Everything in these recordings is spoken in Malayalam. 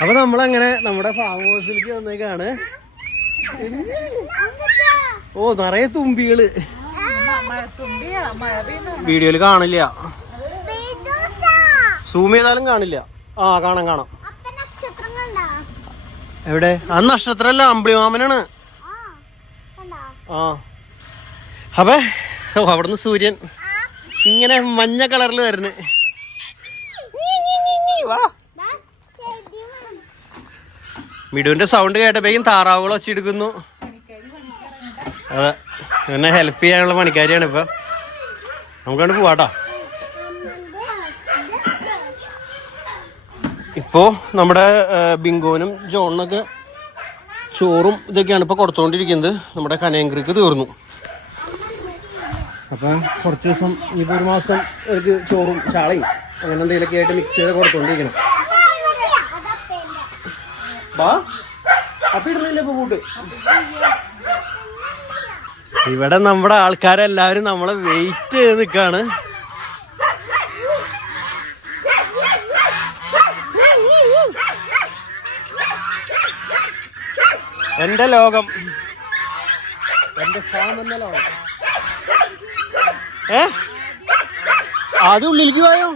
അപ്പൊ നമ്മളങ്ങനെ നമ്മുടെ ഫാം ഹൗസിലേക്ക് വന്നേക്കാണ്. ഓ നിറയെ തുമ്പികൾ. വീഡിയോയിൽ കാണില്ല. സൂം ചെയ്താലും കാണില്ല. ആ കാണാം കാണാം. എവിടെ? ആ നക്ഷത്രല്ല അമ്പിളിമാമനാണ്. ആ അപ്പൊ അവിടുന്ന് സൂര്യൻ. ഇങ്ങനെ മഞ്ഞ കളറിൽ വരുന്നു. വാ. മിടുവിന്റെ സൗണ്ട് കേട്ടപ്പോഴേക്കും താറാവുകൾ വച്ചെടുക്കുന്നു അതെ. എന്നെ ഹെൽപ്പ് ചെയ്യാനുള്ള പണിക്കാരിയാണ് ഇപ്പൊ. നമുക്കണ്ട് പോവാട്ടോ. ഇപ്പോ നമ്മുടെ ബിങ്കോനും ജോണിനൊക്കെ ചോറും ഇതൊക്കെയാണ് ഇപ്പൊ കൊടുത്തോണ്ടിരിക്കുന്നത്. നമ്മുടെ കനയങ്കരിക്ക് തീർന്നു. അപ്പം കുറച്ച് ദിവസം ഇനിയിപ്പോൾ ഒരു മാസം അവർക്ക് ചോറും ചാളയും അങ്ങനെ എന്തെങ്കിലുമൊക്കെ ആയിട്ട് മിക്സ് ചെയ്ത് കൊടുത്തോണ്ടിരിക്കണം. ഇപ്പൊ കൂട്ട്? ഇവിടെ നമ്മുടെ ആൾക്കാരെല്ലാവരും നമ്മളെ വെയിറ്റ് ചെയ്ത് നിൽക്കാണ് എന്റെ ലോകം. എന്റെ ഫാം എന്ന ലോകം. ഏ? അത് ഉള്ളിലേക്ക് പോയോ?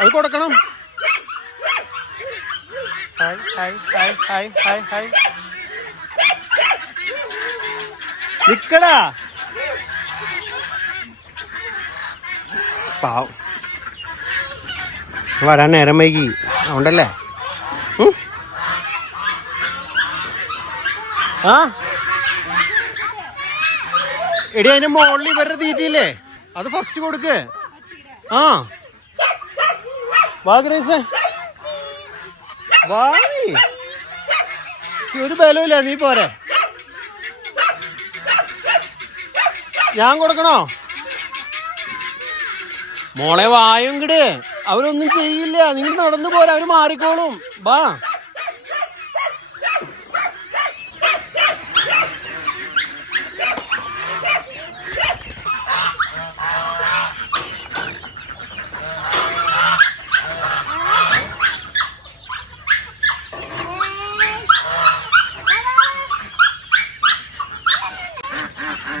അത് കൊടുക്കണം. Hi hi hi hi hi hi നിക്കടാ. പാവം. വരാൻ നേരം വൈകി. അതുകൊണ്ടല്ലേ? ആ? എടി അതിന്റെ മുകളിൽ ഇവരുടെ തീറ്റയില്ലേ? അത് ഫസ്റ്റ് കൊടുക്ക്. ആ. വാ ഗ്രേസേ വാ നീ ശ്ശി, ഒരു ബലമില്ല നീ പോരെ. ഞാൻ കൊടുക്കണോ? മോളെ വായും കിട്. അവരൊന്നും ചെയ്യില്ല. നിങ്ങൾ നടന്നു പോരാ അവർ മാറിക്കോളും. വാ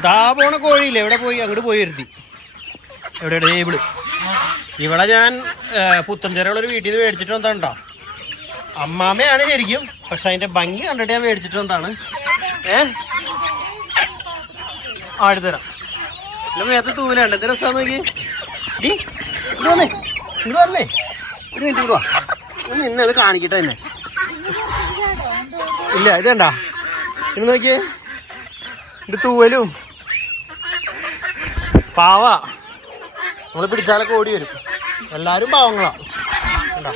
ദാ കോഴിയില്ലേ എവിടെ പോയി? അങ്ങോട്ട് പോയി വരുത്തി. എവിടെ ടേബിൾ ഇവിടെ. ഞാൻ പുത്തഞ്ചേരയുള്ള ഒരു വീട്ടിൽ നിന്ന് മേടിച്ചിട്ട് വന്നതാണ്ടോ അമ്മാമ്മയാണ് ശരിക്കും. പക്ഷെ അതിന്റെ ഭംഗി കണ്ടിട്ട് ഞാൻ മേടിച്ചിട്ട് വന്നതാണ്. ഏ? ആ എടുത്തുതരാം ഇല്ല മേത്ത് തൂലുണ്ട് എന്ത് രസമാണ് നോക്കി ഡി ഇങ്ങോട്ട് വന്നേ. ഇങ്ങോട്ട് വന്നേ. ഒരു മിനിറ്റ് ഇങ്ങോട്ട് വാ. നിന്നെ അത് കാണിക്കട്ടെ തന്നെ ഇല്ല ഇതേണ്ടാ ഇന്ന് നോക്കിയേ. ഇത് തൂവലും. പാവ. നമ്മൾ പിടിച്ചാലൊക്കെ ഓടി വരും. എല്ലാവരും പാവങ്ങളാ. കണ്ടോ?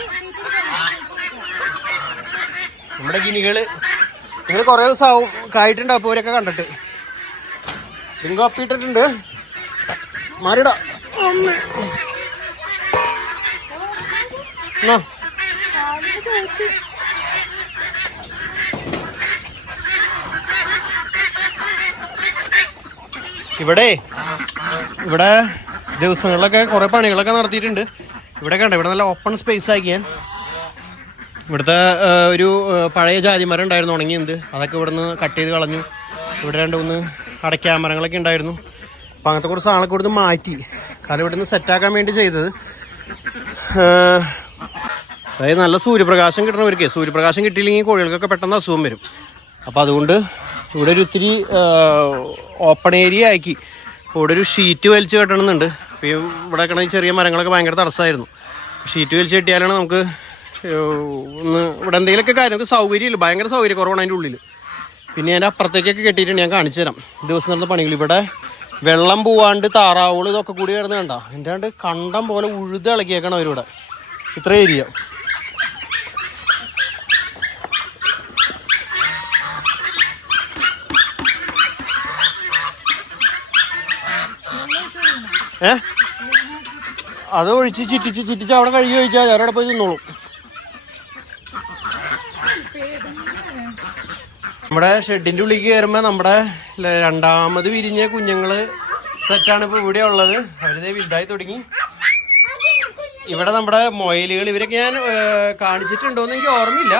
നമ്മുടെ ഗിനികൾ. നിങ്ങൾ കുറേ ദിവസം കായിട്ടുണ്ട് അപ്പൊ അവരൊക്കെ കണ്ടിട്ട്. നിങ്ങൾ അപ്പിട്ടിട്ടുണ്ട്. മാറിടാ ഇവിടെ ഇവിടെ ദിവസങ്ങളിലൊക്കെ കുറെ പണികളൊക്കെ നടത്തിയിട്ടുണ്ട്. ഇവിടെ കണ്ട ഇവിടെ നല്ല ഓപ്പൺ സ്പേസ് ആക്കിയാൽ ഇവിടുത്തെ ഒരു പഴയ ജാതിമരം ഉണ്ടായിരുന്നു ഉണങ്ങിയത് അതൊക്കെ ഇവിടുന്ന് കട്ട് ചെയ്ത് കളഞ്ഞു. ഇവിടെ രണ്ട് മൂന്ന് അടയ്ക്കാമരങ്ങളൊക്കെ ഉണ്ടായിരുന്നു. അപ്പം അങ്ങനത്തെ കുറച്ച് ആളൊക്കെ ഇവിടുന്ന് മാറ്റി. കാരണം ഇവിടുന്ന് സെറ്റാക്കാൻ വേണ്ടി ചെയ്തത്. അതായത് നല്ല സൂര്യപ്രകാശം കിട്ടണവർക്ക് സൂര്യപ്രകാശം കിട്ടിയില്ലെങ്കിൽ കോഴികൾക്കൊക്കെ പെട്ടെന്ന് അസുഖം വരും. അപ്പോൾ അതുകൊണ്ട് ഇവിടെ ഒരു ഇത്തിരി ഓപ്പൺ ഏരിയ ആക്കി. ഇവിടെ ഒരു ഷീറ്റ് വലിച്ചു കെട്ടണമെന്നുണ്ട്. ഇവിടെ കിടന്ന് ചെറിയ മരങ്ങളൊക്കെ ഭയങ്കര തടസ്സമായിരുന്നു. ഷീറ്റ് വലിച്ചു കെട്ടിയാലാണ് നമുക്ക് ഒന്ന് ഇവിടെ എന്തെങ്കിലുമൊക്കെ കാര്യം നമുക്ക് സൗകര്യമില്ല. ഭയങ്കര സൗകര്യം കുറവാണ് അതിന്റെ ഉള്ളിൽ പിന്നെ അതിന്റെ അപ്പുറത്തേക്കൊക്കെ കെട്ടിയിട്ടുണ്ട് ഞാൻ കാണിച്ചു തരാം. ദിവസം നടന്ന പണികൾ. ഇവിടെ വെള്ളം പോവാണ്ട് താറാവുകൾ ഇതൊക്കെ കൂടി കിടന്ന് കണ്ട? എന്താണ്ട് കണ്ടം പോലെ ഉഴുത് ഇളക്കിയേക്കണം അവരിവിടെ ഇത്ര ഏരിയ ഏ? അത് ഒഴിച്ച് ചിറ്റിച്ച് ചിറ്റിച്ച് അവിടെ കഴുകി ഒഴിച്ചാൽ അവരവിടെ പോയി തിന്നോളൂ. നമ്മുടെ ഷെഡിന്റെ ഉള്ളിൽ കയറുമ്പോൾ നമ്മുടെ രണ്ടാമത് വിരിഞ്ഞ കുഞ്ഞുങ്ങൾ സെറ്റാണ് ഇപ്പൊ ഇവിടെ ഉള്ളത്. അവരിതേ വലുതായി തുടങ്ങി. ഇവിടെ നമ്മുടെ മൊയലുകൾ ഇവരൊക്കെ ഞാൻ കാണിച്ചിട്ടുണ്ടോന്ന് എനിക്ക് ഓർമ്മയില്ല.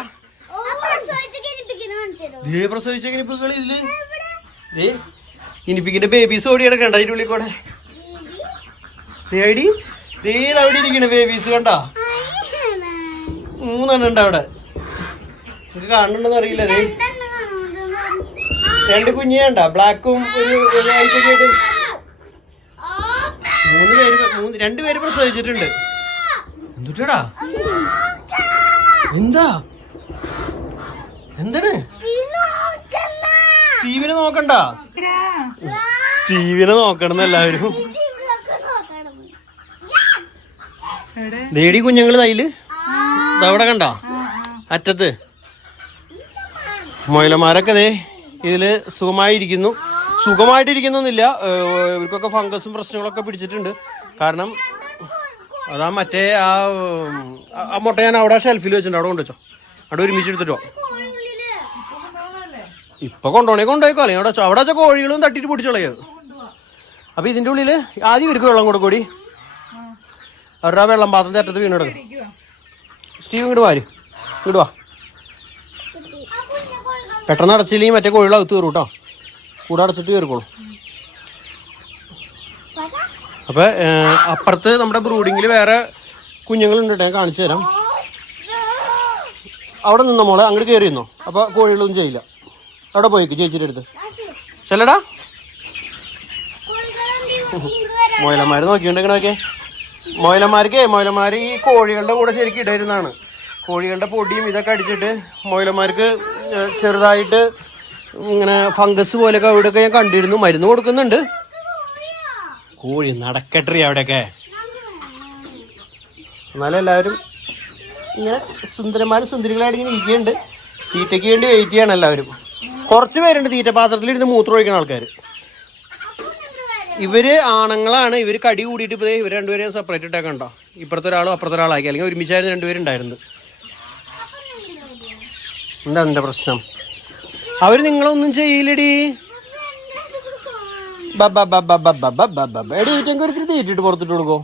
ദേ പ്രസവിച്ച ഇതിൽ ദേ ബേബീസ് ഓടി കിടക്കണ്ട അതിന്റെ ഉള്ളിൽ കൂടെ. ദേ ഐഡി ദേ അവിടെ ഇരിക്കണ ബേബീസ് കണ്ട? മൂന്നെണ്ണം ഉണ്ട് അവിടെ. നിനക്ക് കാണുന്നുണ്ടെന്ന് അറിയില്ല ദേ രണ്ട് കുഞ്ഞേ കണ്ട? ബ്ലാക്കും ഒരു ആയിട്ട്. മൂന്ന് പേര് മൂന്ന് രണ്ട് പേര് പ്രസവിച്ചിട്ടുണ്ട്. എന്തുട്ടാ? എന്താ? എന്താണ്? സ്റ്റീവിനെ നോക്കണ്ട. സ്റ്റീവിനെ നോക്കണം എല്ലാവരും എവിടെ ദേടി കുഞ്ഞുങ്ങൾ തൈൽ? അവിടെ കണ്ട? അറ്റത്ത്. മൊയിലന്മാരൊക്കെ ദേ ഇതിൽ സുഖമായിരിക്കുന്നു. സുഖമായിട്ടിരിക്കുന്നൊന്നുമില്ല. ഇവർക്കൊക്കെ ഫംഗസും പ്രശ്നങ്ങളൊക്കെ പിടിച്ചിട്ടുണ്ട്. കാരണം അതാ മറ്റേ ആ മുട്ട ഞാൻ അവിടെ ഷെൽഫിൽ വെച്ചിട്ടുണ്ട്. അവിടെ കൊണ്ടുവച്ചോ. അവിടെ ഒരുമിച്ച് എടുത്തിട്ടോ ഇപ്പൊ കൊണ്ടുപോണേ കൊണ്ടുപോയിക്കോ. അല്ലെങ്കിൽ അവിടെ വെച്ചോ. അവിടെ വെച്ചാൽ കോഴികളും തട്ടിട്ട് പിടിച്ചോളയോ അപ്പൊ ഇതിന്റെ ഉള്ളിൽ ആദ്യം ഇവർക്ക് വെള്ളം കൊടുക്കൂടി അവരുടെ ആ വെള്ളം പാത്രം തേറ്റത്ത് വീണ് കിടക്കും സ്റ്റീവ് ഇങ്ങോട്ട് വാര് ഇങ്ങോട്ട് വാ. പെട്ടെന്ന് അടച്ചില്ലെങ്കിൽ മറ്റേ കോഴികൾ അകത്ത് കയറും കേട്ടോ കൂടെ അടച്ചിട്ട് കയറിക്കോളും. അപ്പൊ അപ്പുറത്ത് നമ്മുടെ ബ്രൂഡിങ്ങിൽ വേറെ കുഞ്ഞുങ്ങളുണ്ട് കേട്ടോ ഞാൻ കാണിച്ചു തരാം. അവിടെ നിന്നോ മോളെ? അങ്ങോട്ട് കയറി നിന്നോ? അപ്പൊ കോഴികളൊന്നും ചെയ്യില്ല. അവിടെ പോയിക്ക് ചേച്ചിയുടെ അടുത്ത്. ചെല്ലടാ. മൊയലന്മാർ നോക്കിയിട്ടുണ്ടെങ്കിലൊക്കെ മൊയലന്മാർക്ക് മൊയലന്മാർ ഈ കോഴികളുടെ കൂടെ ശരിക്കും ഇടരുന്നതാണ്. കോഴികളുടെ പൊടിയും ഇതൊക്കെ അടിച്ചിട്ട് മൊയലന്മാർക്ക് ചെറുതായിട്ട് ഇങ്ങനെ ഫംഗസ് പോലെയൊക്കെ അവിടെയൊക്കെ ഞാൻ കണ്ടിരുന്നു. മരുന്ന് കൊടുക്കുന്നുണ്ട്. കോഴി നടക്കട്ടെ അവിടെയൊക്കെ? എന്നാലും എല്ലാവരും ഇങ്ങനെ സുന്ദരന്മാരും സുന്ദരികളായിട്ട് ഇങ്ങനെ ഇരിക്കുന്നുണ്ട്. തീറ്റയ്ക്ക് വേണ്ടി വെയിറ്റ് ചെയ്യണം എല്ലാവരും. കുറച്ച് പേരുണ്ട് തീറ്റ പാത്രത്തിലിരുന്ന് മൂത്രം ഒഴിക്കുന്ന ആൾക്കാർ ഇവർ ആണുങ്ങളാണ് ഇവർ കടി കൂടിയിട്ട് ഇപ്പൊ ഇവർ രണ്ടുപേരെയും സെപ്പറേറ്റ് ഇട്ടാ കണ്ടോ? ഇപ്പുറത്തെ ഒരാളും അപ്പുറത്തെ ഒരാളാക്കി അല്ലെങ്കിൽ ഒരുമിച്ചായിരുന്നു രണ്ടുപേരുണ്ടായിരുന്നു. എന്താ എന്റെ പ്രശ്നം? അവർ നിങ്ങളൊന്നും ചെയ്യില്ലടി. തീറ്റിട്ട് പുറത്തിട്ട് കൊടുക്കോ.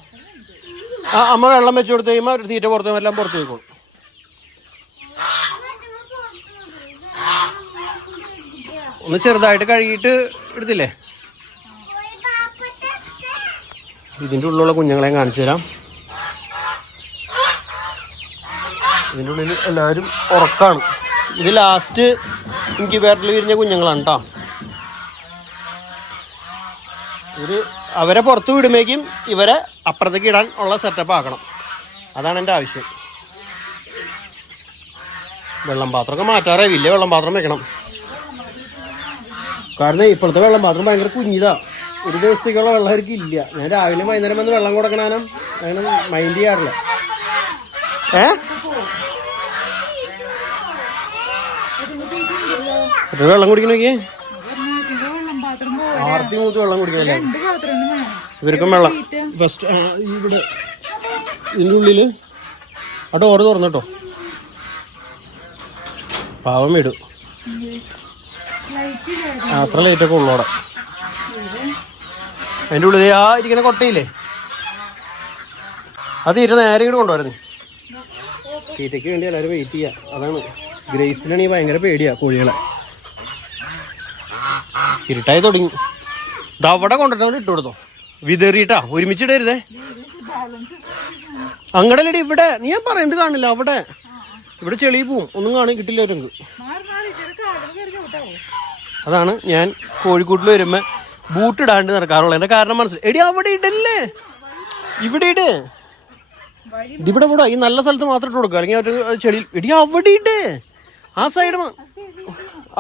ആ അമ്മ വെള്ളം വെച്ച് കൊടുത്തു കഴിയുമ്പോൾ ഒരു തീറ്റ പുറത്ത് എല്ലാം പുറത്ത് വെക്കും ഒന്ന് ചെറുതായിട്ട് കഴുകിയിട്ട് എടുത്തില്ലേ? ഇതിന്റെ ഉള്ളിലുള്ള കുഞ്ഞുങ്ങളെ കാണിച്ചു തരാം. ഇതിന്റെ ഉള്ളിൽ എല്ലാവരും ഉറക്കാണ്. ഇത് ലാസ്റ്റ് ഇൻക്യുബേറ്ററിൽ വിരിഞ്ഞ കുഞ്ഞുങ്ങളാണ് കേട്ടോ ഇവർ അവരെ പുറത്ത് വിടുമ്പോഴേക്കും ഇവരെ അപ്പുറത്തേക്ക് ഇടാൻ ഉള്ള സെറ്റപ്പ് ആക്കണം. അതാണ് എന്റെ ആവശ്യം. വെള്ളം പാത്രമൊക്കെ മാറ്റാറേ വലിയ വെള്ളം പാത്രം വെക്കണം. കാരണം ഇപ്പോഴത്തെ വെള്ളം പാത്രം ഭയങ്കര കുഞ്ഞിതാ. ഒരു ദിവസത്തേക്കുള്ള വെള്ളം അവർക്ക് ഇല്ല. ഞാൻ രാവിലെ വൈകുന്നേരം വന്ന് വെള്ളം കൊടുക്കണാനും അങ്ങനെ മൈൻഡ് ചെയ്യാറില്ല. ഏ? വെള്ളം കുടിക്കണോക്കി ആർത്തി മൂത്ത് വെള്ളം കുടിക്കണല്ലേ? ഇവർക്കും വെള്ളം. ഫസ്റ്റ് ഇവിടെ ഇതിന്റെ ഉള്ളിൽ ആ ഡോറ് തുറന്നിട്ടോ? പാവം ഇടും? അത്ര ലൈറ്റൊക്കെ ഉള്ളോടെ അതിന്റെ ഉള്ളിൽ ആ ഇരിക്കുന്ന കൊട്ടയില്ലേ? അത് ഇരുന്ന് നേരെ ഇങ്ങോട്ട് കൊണ്ടുവരുന്നു. തീറ്റയ്ക്ക് വേണ്ടി എല്ലാവരും വെയിറ്റ് ചെയ്യുക അതാണ്. ഗ്രേസിലാണെങ്കിൽ ഭയങ്കര പേടിയാ കോഴികളെ. ഇരുട്ടായി തുടങ്ങി. അവിടെ കൊണ്ടിട്ട് ഇട്ട് കൊടുത്തോ. വിതറിയിട്ടാ. ഒരുമിച്ചിടരുതേ അങ്ങടല്ലടി ഇവിടെ. നീ ഞാൻ പറയുന്നത് കാണില്ല അവിടെ. ഇവിടെ ചെളി പോവും. ഒന്നും കാണാൻ കിട്ടില്ല അവർക്ക്. അതാണ് ഞാൻ കോഴിക്കോട്ടിൽ വരുമ്പോൾ ബൂട്ട് ഇടാണ്ട് നടക്കാറുള്ളത് എന്റെ കാരണം മനസ്സിലായി എടി അവിടെ ഇടല്ലേ? ഇവിടെ ഇട്. ഇവിടെ ഇവിടെ ഈ നല്ല സ്ഥലത്ത് മാത്രം ഇട്ട് കൊടുക്കുക അല്ലെങ്കിൽ അവരുടെ ചെളി എടി അവിടെ ഇട്. ആ സൈഡ്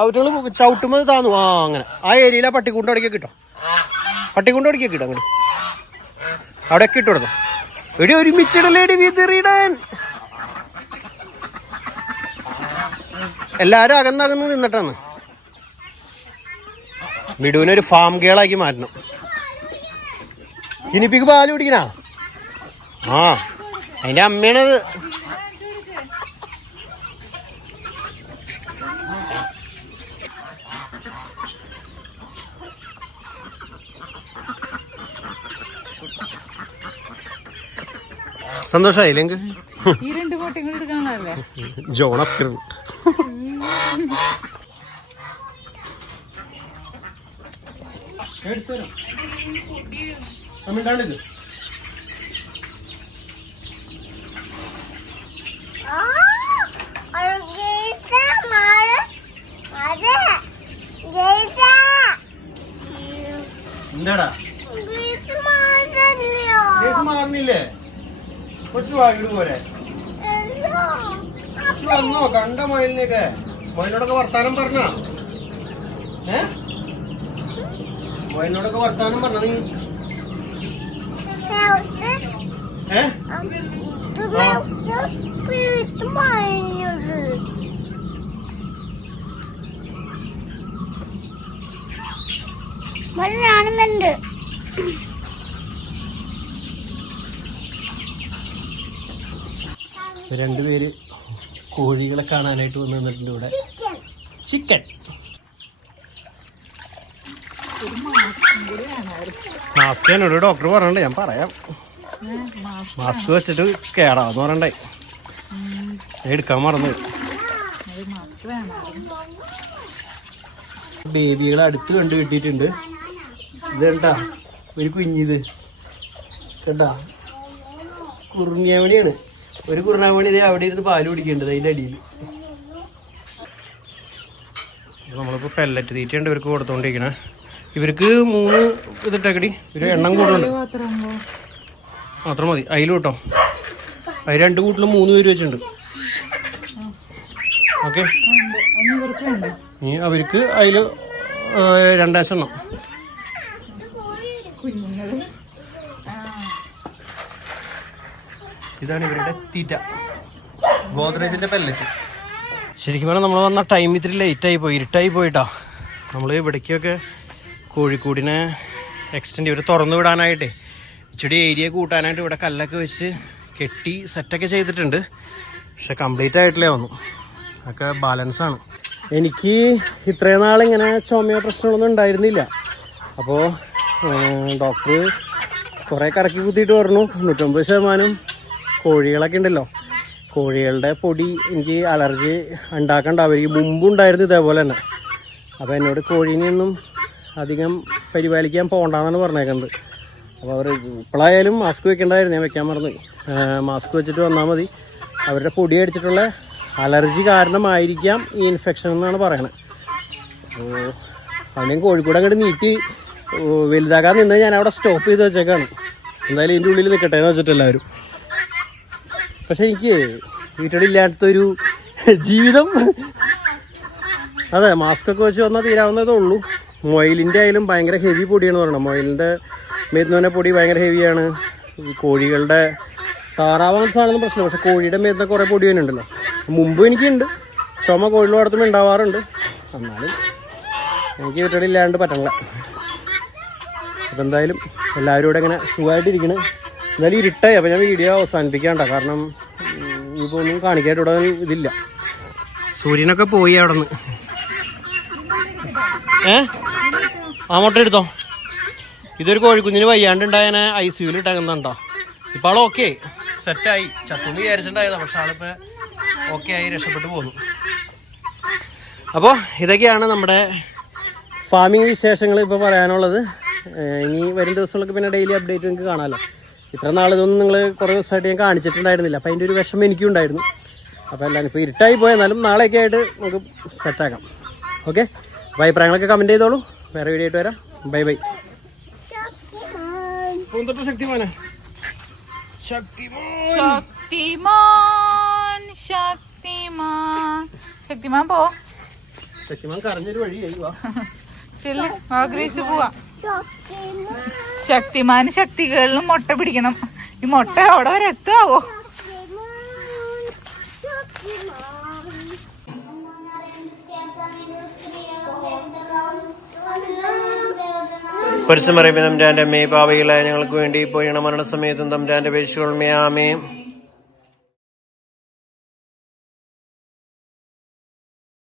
അവരുകൾ ചവിട്ടുമ്പോൾ താന്നു. ആ അങ്ങനെ. ആ ഏരിയയിൽ ആ പട്ടിക്കൂണ്ട് അടക്കി കിട്ടോ പട്ടിക്കൂണ്ട് അടക്കി കിട്ടോ അങ്ങോട്ട് അവിടെയൊക്കെ ഇട്ട് കൊടുക്കാം എടി ഒരുമിച്ചിടല്ലേ എടി വിതറിയിടാൻ എല്ലാരും അകന്നകന്ന് നിന്നിട്ടാണ്. മിടുവിനെ ഒരു ഫാം ഗേളാക്കി മാറ്റണം. ഇനിപ്പിക്ക് പാൽ കുടിക്കണാ? ആ അതിന്റെ അമ്മയാണത്. സന്തോഷമായില്ലേ എനിക്ക് ജോൺ അപ്പിർ എന്താടാ? മാറുന്നില്ലേ? കൊച്ചു വാങ്ങിട്ട് പോരെ. കൊച്ചു വന്നോ കണ്ട മൊയിലിനെയൊക്കെ. മൊയിലിനോടൊക്കെ വർത്താനം പറഞ്ഞ. ഏ? മൊയിലിനോടൊക്കെ വർത്താനം പറഞ്ഞ നീ ഏ? ഞാനുമുണ്ട് രണ്ടുപേര് കോഴികളെ കാണാനായിട്ട് വന്നിട്ടുണ്ട് നിന്നിട്ടുണ്ട് ഇവിടെ ചിക്കൻ. മാസ്ക് എന്നോട് ഡോക്ടർ പറഞ്ഞിട്ടുണ്ട് ഞാൻ പറയാം. മാസ്ക് വെച്ചിട്ട് കേടാന്ന് ഞാൻ എടുക്കാൻ മറന്നു. ബേബികളെ അടുത്ത് കണ്ടു കിട്ടിയിട്ടുണ്ട്. ഇത് കണ്ടാ ഒരു കുഞ്ഞിത്. കണ്ടാ? കുറുങ്ങിയാമണിയാണ് ഒരു കുറുണാമണി ഇതേ അവിടെ ഇരുന്ന് പാൽ കുടിക്കേണ്ടത് അതിന്റെ അടിയിൽ. നമ്മളിപ്പോ പെല്ലറ്റ് തീറ്റയുണ്ട് ഇവർക്ക് കൊടുത്തോണ്ടിരിക്കണേ. ഇവർക്ക് മൂന്ന് ഇതിട്ടേക്കടി. ഇവർ എണ്ണം കൂടുതലുണ്ട് മാത്രം മതി. അതിലും കേട്ടോ അതിൽ രണ്ട് കൂട്ടിലും മൂന്ന് പേര് വെച്ചിട്ടുണ്ട്. ഓക്കെ. ഇനി അവർക്ക് അതിൽ രണ്ടാശെണ്ണം ഇതാണ് ഇവരുടെ തീറ്റ. ഗോദ്രേജിന്റെ പെല്ലറ്റ് ശരിക്കും പറഞ്ഞാൽ നമ്മൾ വന്ന ടൈം ഇത്തിരി ലേറ്റായി പോയി ഇരുട്ടായി പോയിട്ടാ. നമ്മൾ ഇവിടേക്കൊക്കെ കോഴിക്കോടിനെ എക്സ്റ്റെൻഡ് ഇവർ തുറന്നു വിടാനായിട്ടേ. ഇച്ചിരി ഏരിയ കൂട്ടാനായിട്ട് ഇവിടെ കല്ലൊക്കെ വെച്ച് കെട്ടി സെറ്റൊക്കെ ചെയ്തിട്ടുണ്ട്. പക്ഷെ കംപ്ലീറ്റ് ആയിട്ടില്ലേ വന്നു അതൊക്കെ ബാലൻസാണ് എനിക്ക് ഇത്രയും നാളിങ്ങനെ ചുമയോ പ്രശ്നങ്ങളൊന്നും ഉണ്ടായിരുന്നില്ല. അപ്പോൾ ഡോക്ടർ കുറേ കറക്കി കുത്തിയിട്ട് പറഞ്ഞു. തൊണ്ണൂറ്റൊമ്പത് ശതമാനം കോഴികളൊക്കെ ഉണ്ടല്ലോ. കോഴികളുടെ പൊടി എനിക്ക് അലർജി ഉണ്ടാക്കണ്ട. അവർക്ക് മുമ്പുണ്ടായിരുന്നു ഇതേപോലെ തന്നെ. അപ്പോൾ എന്നോട് കോഴീനെയൊന്നും അധികം പരിപാലിക്കാൻ പോകണ്ടെന്നാണ് പറഞ്ഞേക്കുന്നത്. അപ്പോൾ അവർ ഇപ്പോഴായാലും മാസ്ക് വെക്കേണ്ടതായിരുന്നു ഞാൻ വെക്കാൻ മറന്നു. മാസ്ക് വെച്ചിട്ട് വന്നാൽ മതി. അവരുടെ പൊടി അടിച്ചിട്ടുള്ള അലർജി കാരണമായിരിക്കാം ഈ ഇൻഫെക്ഷൻ എന്നാണ് പറയണത് അപ്പോൾ അതിനും കോഴിക്കോട് അങ്ങോട്ട് നീട്ടി. വലുതാക്കാൻ നിന്ന് ഞാൻ അവിടെ സ്റ്റോപ്പ് ചെയ്ത് വെച്ചേക്കാണ്. എന്തായാലും ഇതിന്റെ ഉള്ളിൽ നിൽക്കട്ടെ എന്ന് വെച്ചിട്ട് എല്ലാവരും. പക്ഷെ എനിക്ക് വീട്ടിലില്ലാത്തൊരു ജീവിതം. അതെ മാസ്ക് ഒക്കെ വെച്ച് വന്നാൽ തീരാവുന്നതേ ഉള്ളൂ. മൊയിലിന്റെ ആയാലും ഭയങ്കര ഹെവി പൊടിയാണ് പറയണം. മൊയിലിന്റെ മേത്തുന്ന പൊടി ഭയങ്കര ഹെവിയാണ് കോഴികളുടെ താറാവാൻ സാധനം പ്രശ്നം. പക്ഷെ കോഴിയുടെ മേത്തുന്ന കുറേ പൊടി തന്നെ ഉണ്ടല്ലോ മുമ്പ് എനിക്കുണ്ട്. ചുമ കോഴികൾ വളർത്തുമ്പോൾ ഉണ്ടാവാറുണ്ട് എന്നാലും എനിക്ക് വീട്ടിലില്ലാണ്ട് പറ്റണില്ല. അപ്പം എന്തായാലും എല്ലാവരും ഇവിടെ ഇങ്ങനെ സുഖമായിട്ടിരിക്കണേ. എന്തായാലും ഇരുട്ടായി. അപ്പം ഞാൻ വീഡിയോ അവസാനിപ്പിക്കാണ്ട. കാരണം ഇപ്പോൾ ഒന്നും കാണിക്കാനായിട്ട് ഇവിടെ ഇതില്ല. സൂര്യനൊക്കെ പോയി അവിടെ നിന്ന് ഏ? ആ എടുത്തോ. ഇതൊരു കോഴിക്കുഞ്ഞിന് വയ്യാണ്ടുണ്ടായനെ ഐ സി യുവിൽ ഇട്ടേക്കുന്നുണ്ടോ ഇപ്പോൾ ആൾ ഓക്കെ സെറ്റായി ചത്തുന്ന് വിചാരിച്ചിട്ടുണ്ടായതാ പക്ഷെ ആളിപ്പോൾ ഓക്കെ ആയി രക്ഷപ്പെട്ടു പോന്നു. അപ്പോൾ ഇതൊക്കെയാണ് നമ്മുടെ ഫാമിംഗ് വിശേഷങ്ങൾ ഇപ്പോൾ പറയാനുള്ളത്. ഇനി വരും ദിവസങ്ങളൊക്കെ പിന്നെ ഡെയിലി അപ്ഡേറ്റ് നിങ്ങൾക്ക് കാണാമല്ലോ ഇത്ര നാൾ ഇതൊന്നും നിങ്ങൾ കുറേ ദിവസമായിട്ട് ഞാൻ കാണിച്ചിട്ടുണ്ടായിരുന്നില്ല. അപ്പോൾ അതിന്റെ ഒരു വിഷമം എനിക്കും ഉണ്ടായിരുന്നു. അപ്പോൾ എല്ലാവരും ഇപ്പോൾ ഇരുട്ടായി പോയെന്നാലും നാളെയൊക്കെ ആയിട്ട് നമുക്ക് സെറ്റാക്കാം ഓക്കെ അപ്പോൾ അഭിപ്രായങ്ങളൊക്കെ കമന്റ് ചെയ്തോളൂ. വേറെ വീഡിയോ ആയിട്ട് വരാം. ബൈ ബൈ പൂന്തോട്ട ശക്തിമാനെ. ശക്തിമാൻ. ശക്തിമാൻ ശക്തിമാൻ. ശക്തിമാൻ പോ. ശക്തിമാൻ കരഞ്ഞൊരു വഴിയായി വാ. ചെല്ല് വാ ഗ്രേസ് പോവാ. ശക്തിമാന് ശക്തികളിലും മുട്ട പിടിക്കണം. ഈ മുട്ട അവിടെ വരെ എത്തുവോ? പരിസം പറയുമ്പോൾ തമ്പുരാന്റെ അമ്മയെ പാവയിലായ ഞങ്ങൾക്ക് വേണ്ടി പോയണ മരണസമയത്തും തമ്പുരാന്റെ പേശുകൾ ആമേ